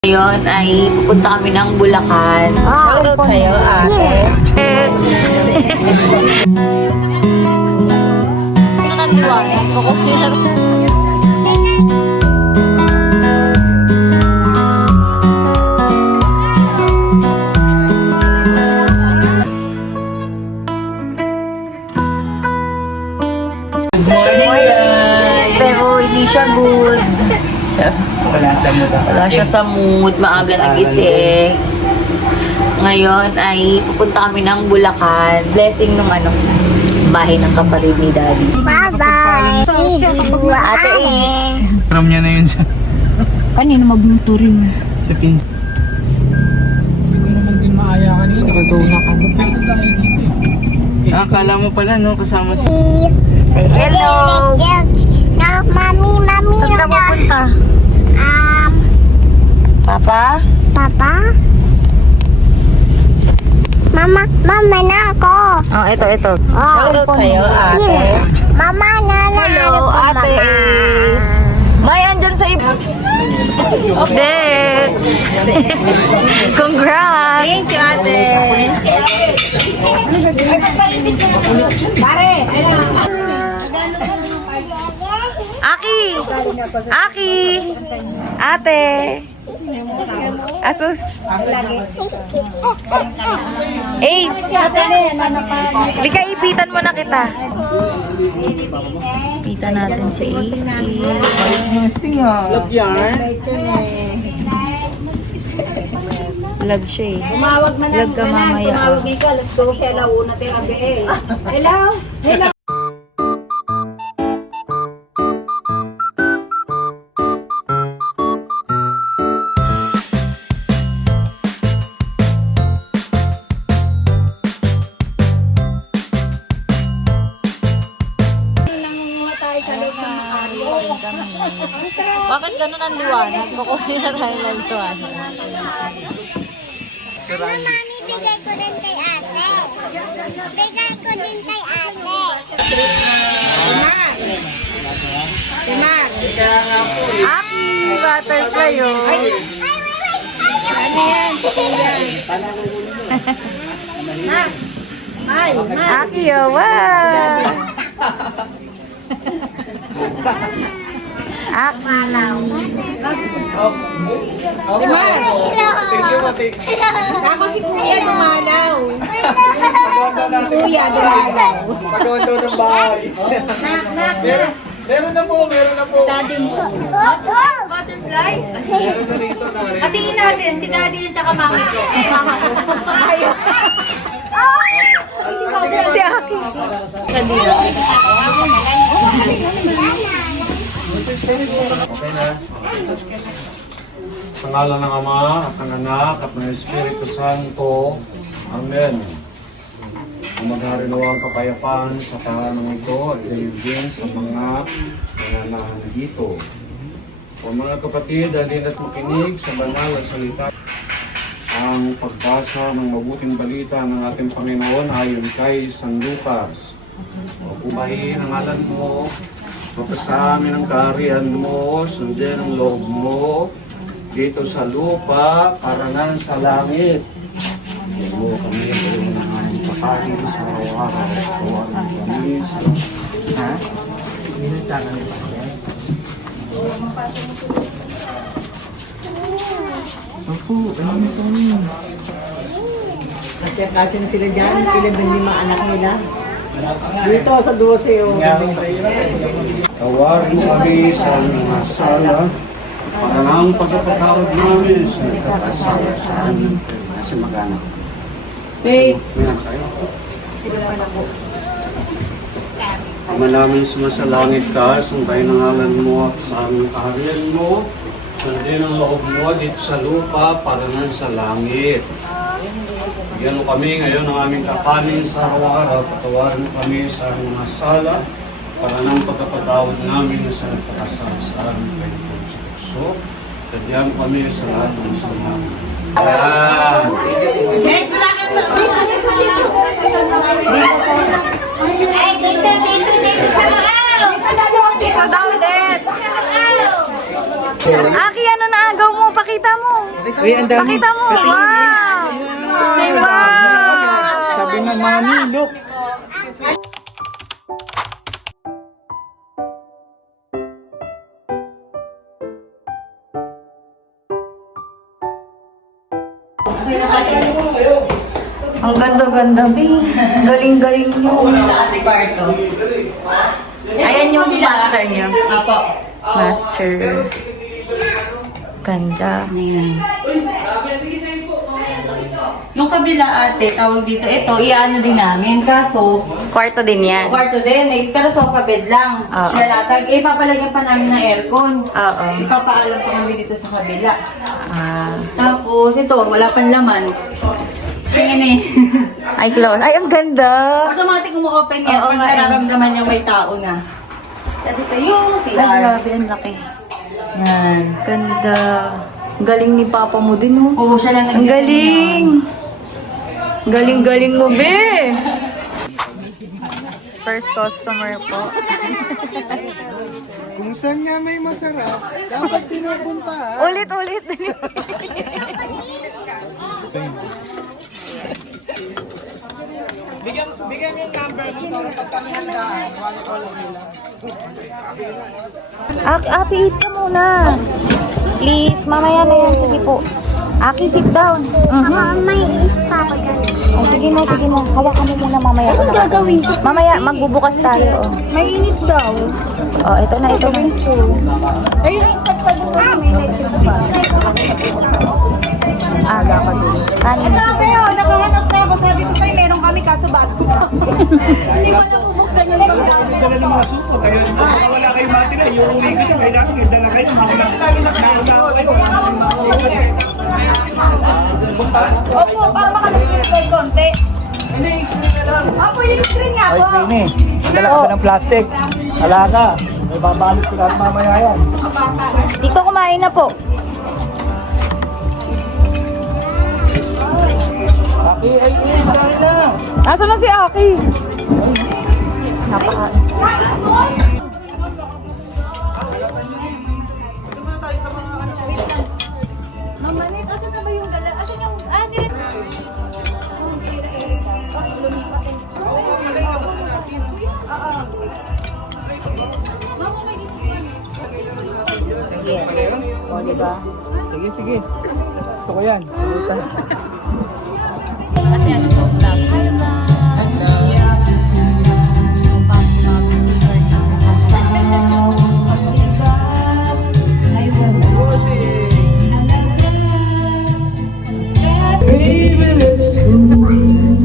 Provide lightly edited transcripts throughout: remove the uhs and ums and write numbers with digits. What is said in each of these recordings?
Ngayon ay pupunta kami ng Bulacan. Shoutout sa'yo, ate. Ano nang liwanag ko kung pero hindi siya good. Wala siya sa mood, maaga nagising. Ngayon ay pupunta kami ng Bulacan. Blessing nung bahay ng kapatid ni Daddy. Bye-bye! Ate Ace. From niya na yun siya. Kanino magluto rin? Sa pin. Hindi naman din maaya kanina. Siguro na kami. Akala mo pala no, kasama si... Say hello! No, mami. Saan ka pupunta? Papa? Papa? Mama na ako. Oh, ito. Oh, Shoutout sa'yo, ate. Mama na. Hello, ate Ace. May andyan sa iba. Dek! Congrats! Thank you, ate. Pare, Aki! Ate! Asus! Ace! Lika, ipitan mo na kita. Ipitan natin si Ace. Vlog siya eh. Tumawag man Vlog ka mamaya. Tumawag ka, alas 12, alauna, terabe. Hello? Hello? Bakit ganun ang liwanag? Kukunin na tayo lang ito. Mami, bigay ko rin kay ate. Bigay ko din kay ate. Aki! Butterfly yun. Ano yan? Aki, oh, wow! Aki! Ako si Kuya dumalaw. Si Kuya dumalaw. Pagkawan daw ng bahay. Meron na po. Daddy mo. Butterfly? Meron na rito na rin. Hatiin natin, si Daddy yun tsaka mama ko. Mama ko. Ayaw. Si Aki! Okay na. Sa ngalan ng Ama, at ng Anak, at ng Espiritu Santo. Amen. Ang magharinawa ang kapayapaan sa tahanang ito at gayon din sa mga nananahan dito. O mga kapatid, halin at makinig sa banal na salita. Ang pagbasa ng mabuting balita ng ating Panginoon ayon kay San Lucas. O kumahin ang ngalan mo, mapasamin ang kaharian mo, sundin ang loob mo, dito sa lupa, paranan sa langit. O kami ay ng aming pakain sa araw-araw. Tawarin kami sa... Ha? Minutakan niyo ba yan? Opo, ano ito niyo? Kasi na sila dyan, sila ba yung mga anak nila? Dito sa 12 o. Tawarin kami sa mga sala, para ng pagkapatawad namin sa nagkakasala sa amin. Kasi mag-anak. Babe. Mayan kayo. Ama namin sumasalangit ka, sambahin ang ngalan mo at sa aming kaharian mo. Sundin ang loob mo dito sa lupa para nan sa langit. Bigyan mo kami ngayon ng aming kakanin sa araw-araw. Patawarin mo kami sa aming mga sala para ng pagkapatawad namin sa nagkakasala sa aming kay Kristo. Tadyan kami sa lahat ng sama. Ayan. Ikaw daw, Dad! Aki, ano na agaw mo? Pakita mo! Uy, ang dami. Pakita mo! Wow! Say wow! Sabi nga, mami, look. Ang ganda-ganda, Bi. Galing-galing nyo. Ayan yung master nyo. Master. Ganda. Yung kabila ate, tawag dito, ito, iano din namin. Kaso, Kwarto din yan. kwarto din, pero sofa bed lang. Oo. Nalatag, papalagyan pa namin ng aircon. Oo. Ipapaalam pa kami dito sa kabila. Ah. Tapos, ito, wala pang laman. Tingin eh. Ay, close. Ay, ang ganda. Automatic umu-open yan Oo pag nga eh. nararamdaman niya may tao na. Kasi ito yung Ay, CR. grabe, ang laki. Yan. Ganda. Galing ni Papa mo din, oh. Oo, siya lang Ang galing. Galing-galing mo, Be. First customer po. Kung saan nga may masarap, dapat pinupunta. Ulit-ulit. Bigyan mo yung number mo para pag kami handaan. Aki, eat ka muna. Please, mamaya na yan. Sige po. Aki, sit down. May ispa ko dyan. Oh, sige na, sige na. Hawakan mo muna mamaya. Ano gagawin ko? Mamaya, magbubukas tayo. Oh. Mainit daw. Oh, ito na, ito na. Ayun, pagpagbukas may electric ba? Aga ka din. Kanin. Kayo, nakahanap na ako. Sabi ko sa'yo, meron kami kaso bago. Hindi ko nabubuksan yung pagkain. Dala ng mga suko, kayo wala kayong matila, iuwi ko dyan. Kaya natin, dala kayo ng mga Opo, para makalagay ko konti. Ah, pwede yung screen nga po. Ini, dala ka ng plastic. Alaga, may babalik ko lahat mamaya yan. Dito kumain na po. Aki, ay, sorry na. Nasaan na si Aki? Napaka... Mama, asa na ba yung gala? Asa yung... Ah, direct. Lumipat eh. Mama, may dito. Yes. O, diba? Sige, sige. Gusto ko yan. Puta. Kasi ano po,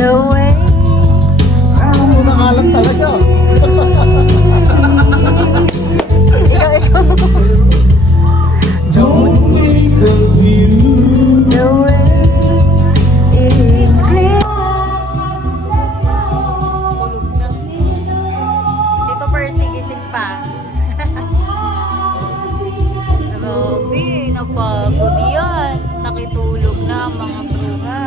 No way. Nakalam talaga. Don't make a view. No way. It is clear. Dito Percy, gising pa. Grabe, napagod yan. Nakitulog na mga bruha.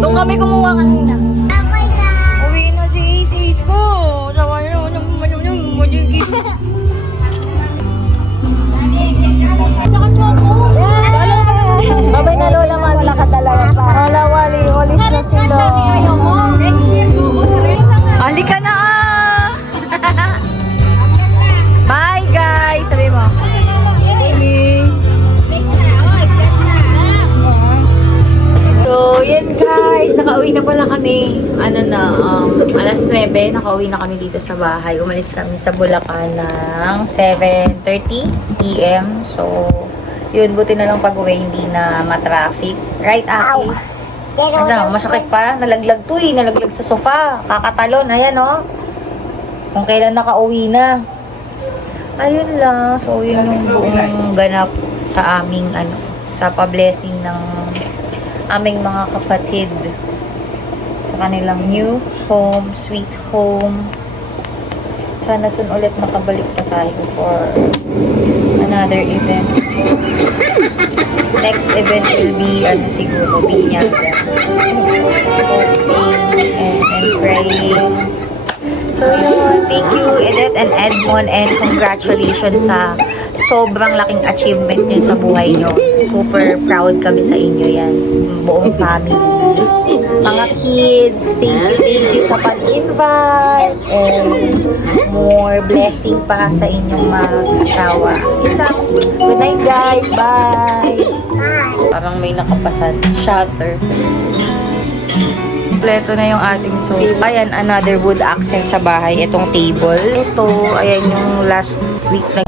Doon kami kumuha kanina. Apoy ka. Uwi na si Isis ko. Sawa na yung magiging. Babay na Lola Mali. Wala ka talaga pa. Wala, wali. Walis na sila. Halika na ah! Bye guys! Sabi mo. So, yan guys. Nakauwi na pala kami. Ano na, alas 9. Nakauwi na kami dito sa bahay. Umalis kami sa Bulacan ng 7:30 PM. So, yun. Buti na lang pag-uwi. Hindi na matraffic. Right, Aki? Ano, masakit pa. Nalaglag to eh. Nalaglag sa sofa. Kakatalon. Ayan, oh. Kung kailan nakauwi na. Ayun lang. So, yun yung buong ganap sa aming, sa pa-blessing ng aming mga kapatid sa kanilang new home, sweet home. Sana soon ulit makabalik na tayo for another event. Next event will be, siguro, binyagan. Hoping and praying So yun, thank you Edith and Edmond and congratulations sa sobrang laking achievement nyo sa buhay nyo. Super proud kami sa inyo yan. Buong family. Mga kids, thank you sa pag-invite and more blessing pa sa inyong mag-asawa. Yun lang. Good night guys. Bye! Parang may nakapasan. Shutter. Kompleto na yung ating sofa. Ayan, another wood accent sa bahay. Itong table. Ito, ayan yung last week na